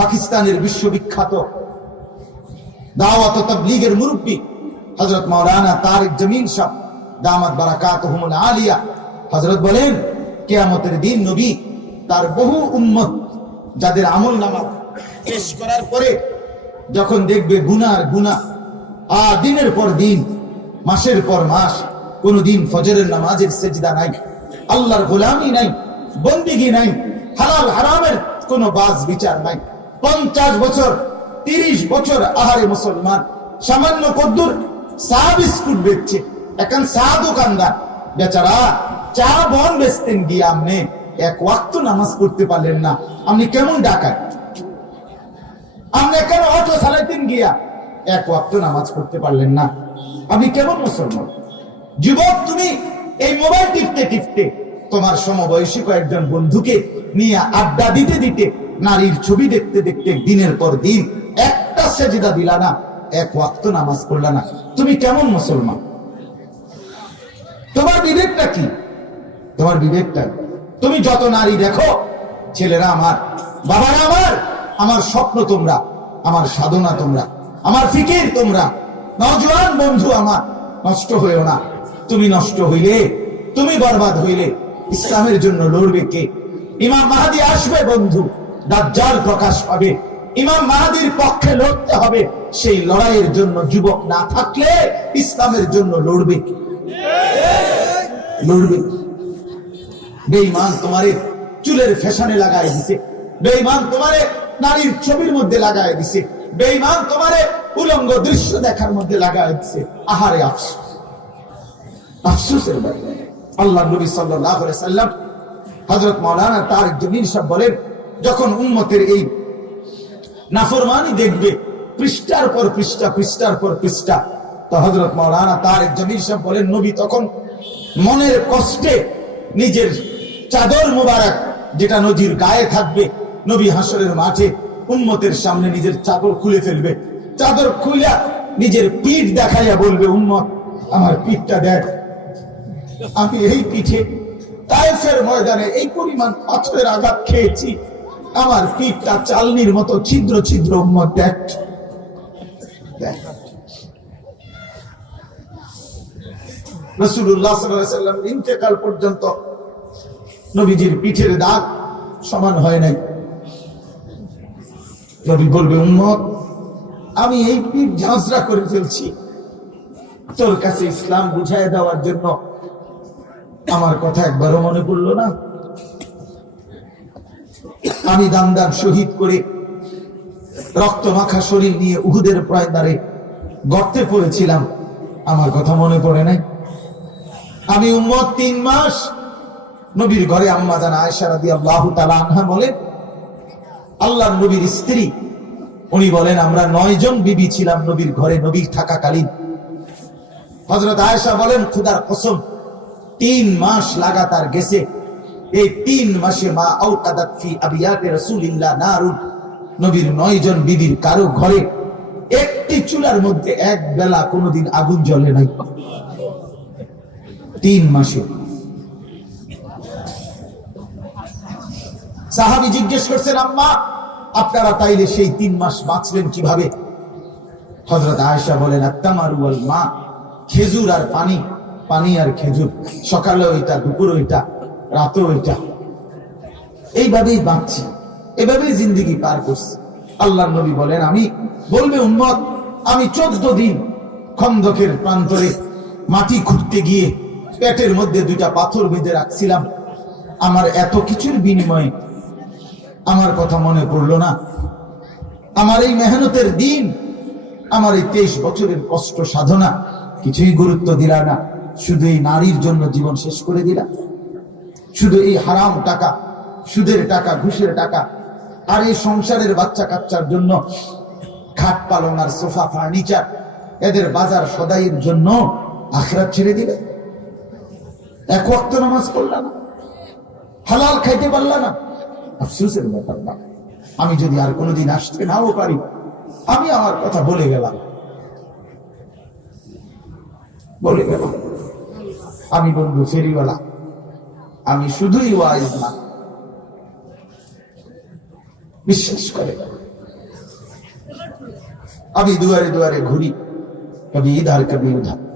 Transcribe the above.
পাকিস্তানের বিশ্ববিখ্যাত দাওয়াত তাবলীগের মুরব্বী হযরত মাওলানা তারিক জমিন সাহ দামাত বারাকাতুহুমুল আলিয়া। হযরত বলেন, কিয়ামতের দিন নবী তার বহু উম্মত যাদের আমল নামা পেশ করার পরে যখন দেখবে গুনার গুনা আ দিনের পর দিন, মাসের পর মাস, কোনদিন ফজরের নামাজের সেজদা নাই, আল্লাহর গোলামি নাই, বন্দিগি নাই, হালাল হারামের কোনো বাজ বিচার নাই। পঞ্চাশ বছর, তিরিশ বছর আহারে মুসলমান। সামান্য কদ্দুর চা বিস্কুট বেচছে। এখন চা দোকানদার বেচারা, চা বন বেচতেন গিয়ে আপনি এক ওয়াক্ত নামাজ পড়তে পারলেন না। আপনি কেমন ডাকায় আপনি কেন অটো চালাইতেন গিয়া? এক ওয়াক্ত নামাজ পড়তে পারলেন না। আমি কেমন মুসলমান? যুবক, তুমি এই মোবাইল টিপতে টিপতে তোমার সমবয়সী কয়েকজন বন্ধুকে নিয়ে আড্ডা দিতে দিতে নারীর ছবি দেখতে দেখতে দিনের পর দিন একটা সেজিদা দিলা না, এক ওয়াক্ত নামাজ পড়লা না। তুমি কেমন মুসলমান? তোমার বিবেকটা কি? তোমার বিবেকটা তুমি যত নারী দেখো, ছেলেরা আমার, বাবারা আমার আমার স্বপ্ন তোমরা, আমার সাধনা তোমরা, আমার ফিকির তোমরা। নজওয়ান বন্ধু আমার, নষ্ট হইও না। তুমি নষ্ট হইলে, তুমি বরবাদ হইলে, ইসলামের জন্য লড়বে কে? ইমাম মাহাদি আসবে বন্ধু। দাজ্জাল প্রকাশ পাবে। ইমাম মাহাদির পক্ষে লড়তে হবে। সেই লড়াইয়ের জন্য যুবক না থাকলে ইসলামের জন্য লড়বে? লড়বে? বেঈমান তোমারে চুলের ফ্যাশনে লাগাই দিছে। বেঈমান তোমারে নারীর ছবির মধ্যে লাগাই দিছে। বেঈমান তোমারে উলঙ্গ দৃশ্য দেখার মধ্যে লাগাই দিছে। আহারে আফসোস। আফসোসের ব্যাপার আল্লাহ নবী সাল্লাল্লাহু আলাইহি সাল্লাম হযরত মাওলানা তারিক জমির সাহেব বলেন যখন উম্মতের এই নাফরমানি দেখবে, পৃষ্ঠার পর পৃষ্ঠা, পৃষ্ঠার পর পৃষ্ঠা, তো হজরত মৌলানা তারেক জমির সাহেব বলেন, নবী তখন মনের কষ্টে নিজের চাদর মুবারক যেটা নদীর গায়ে থাকবে, নবী হাসরের মাঠে উম্মতের সামনে নিজের চাদর খুলে ফেলবে। চাদর খুলিয়া নিজের পিঠ দেখাইয়া বলবে, উম্মত, আমার পিঠটা দেখ, আমি এই পিঠে তাইফের ময়দানে এই পরিমাণ পাথরের আঘাত খেয়েছি আমার পিঠটা চালনির মতো ছিদ্র ছিদ্র দেখ। পিঠের দাগ সমান হয় নাই। বলবে আমি এই পিঠ ঝাঁঝরা করে ফেলছি। তোর কাছে ইসলাম বুঝাই দেওয়ার জন্য আমার কথা একবারও মনে পড়ল না। আমি দামদার শহীদ করে রক্ত মাখা শরীর নিয়ে উহুদের প্রায়দারে গর্তে পড়েছিলাম। আমার কথা মনে পড়ে নাই। আমি উম্মত তিন মাস নবীর ঘরে আম্মা জানা আয়সা রাদি আল্লাহ আনহা বলেন আল্লাহ নবীর স্ত্রী, উনি বলেন, আমরা নয় জন বিবি ছিলাম নবীর ঘরে নবী থাকাকালীন। হজরত আয়েশা বলেন, খুদার কসম, তিন মাস লাগাতার গেছে। এই তিন মাসে মা কারও ঘরে একটি চুলার মধ্যে এক বেলা কোনোদিন আগুন নাই। তিন মাসে। সাহাবি জিজ্ঞেস করছেন, আম্মা, আপনারা তাইলে সেই তিন মাস বাঁচলেন কীভাবে? হজরত আয়েশা বলেন আত্মামারু ওয়াল মা, খেজুর আর পানি পানি আর খেজুর। সকালে ওইটা, দুপুর ওইটা রাতও ওইটা। এইভাবেই বাঁচছি, এভাবেই পার করছি। আল্লাহ নবী বলেন, আমি বলবে উম্মত, আমি চোদ্দ দিন খন্দকের প্রান্তরে মাটি খুঁড়তে গিয়ে পেটের মধ্যে দুইটা পাথর বেঁধে রাখছিলাম। আমার এত কিছুর বিনিময়ে আমার কথা মনে পড়ল না। আমার এই মেহনতের দিন, আমার এই তেইশ বছরের কষ্ট সাধনা, কিছুই গুরুত্ব দিলা না। শুধু এই নারীর জন্য জীবন শেষ করে দিলা। শুধু এই হারাম টাকা, সুদের টাকা, ঘুষের টাকা, আর এই সংসারের বাচ্চা কাচ্চার জন্য খাট পালং আর সোফা ফার্নিচার, এদের বাজার সদাইয়ের জন্য আখরাত ছেড়ে দিলে এক ওয়াক্ত নামাজ না, হালাল খাইতে পারলা না। আফসোসের ব্যাপার না, আমি যদি আর কোনোদিন আসতে নাও পারি, আমি আমার কথা বলে গেলাম। বলে গেলাম, আমি বন্ধু ফেরিওয়ালা আমি শুধুই ওয়াইজ না বিশ্বাস করে। আমি দুয়ারে দুয়ারে ঘুরি কবি ইধার কবি উধার।